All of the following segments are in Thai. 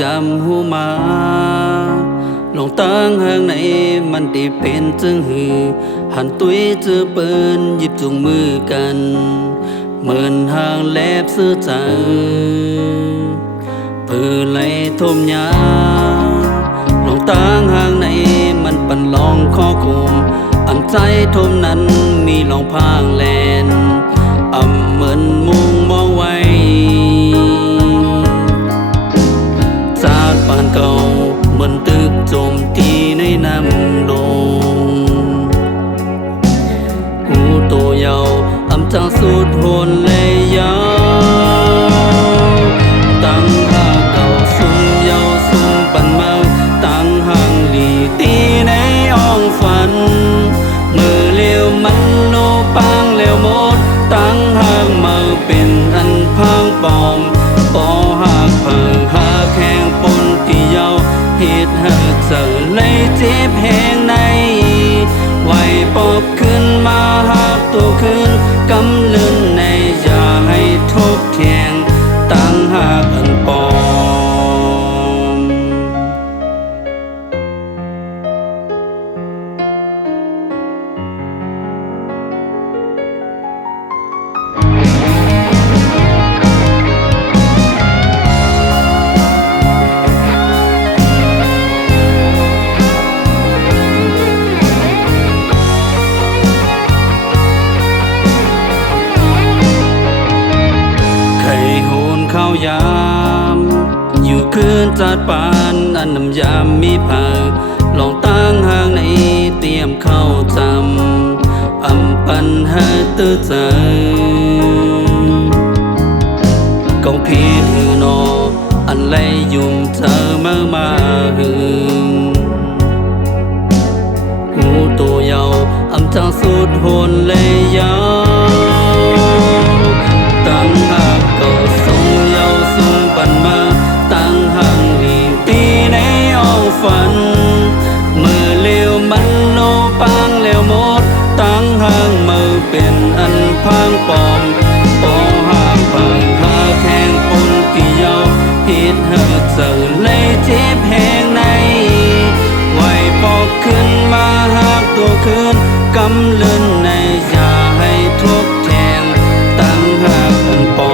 ยำหูมาลงตั้งห่างในมันได้เป็นจึงหือหันตุ้ยเจอเปิ้นหยิบจุงมือกันเหมือนห่างแลบซื้อใจเพื่อไหลทมยาลงตั้งห่างในมันปันลองข้อคุมอันใจทมนั้นมีลองพางแลนเหมือนมุงมองไว้จาดปานเก่าเหมือนตึกโจมตีในน้ำลงหูโตยาวจังสุดโหนเลยยาวตั้งหาเก่าสุ่มยาวสุ่มปันมาตั้งห่างหลีตีในอ่องฝันมือเลี้ยวมันโนปางเลี้ยวหมดตั้งห่างมาเป็นอันพังปอมปอหากเพิ่งหาแข่งปนที่ยาวเหตุให้เจอเลยเจ็บแหงในไหวปอบขึ้นมาหากตัวขึ้นกำลืนในอย่าให้ทุกแข่งตั้งหากอันปอมข้าวยามอยู่คืนจัดปานอันน้ำยามมีผักลองตั้งห่างในเตรียมเข้าจำปันหาตื้อใจกองพีถือนออันไล่ยุ่มเธอมาหึงหูโตยาวจังสุดโหนเลยยาวตั้งหากเก่าส่งยาวส่งปันมาตั้งห่างหลีตีในอ่องฝันมือเลี้ยวมันโนปางเลี้ยวหมดตั้งห่างมือเป็นอันพังปอมปอหากพังหาแข่งปนที่ยาวเหตุให้เจอเลยเจ็บแหงในไหวปอกขึ้นมาหากตัวขึ้นกำลืนในอย่าให้ทุกแทงตั้งหากอันปอ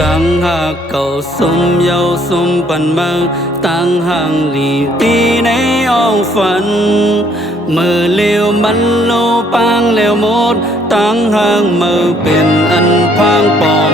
ตั้งหากเก่าสมเยาสมปันมาตั้งห่างหลีตีในอ่องฝันมือเลี้ยวมันโลปางเลี้ยวหมดตั้งห่างมือเป็นอันพังปอม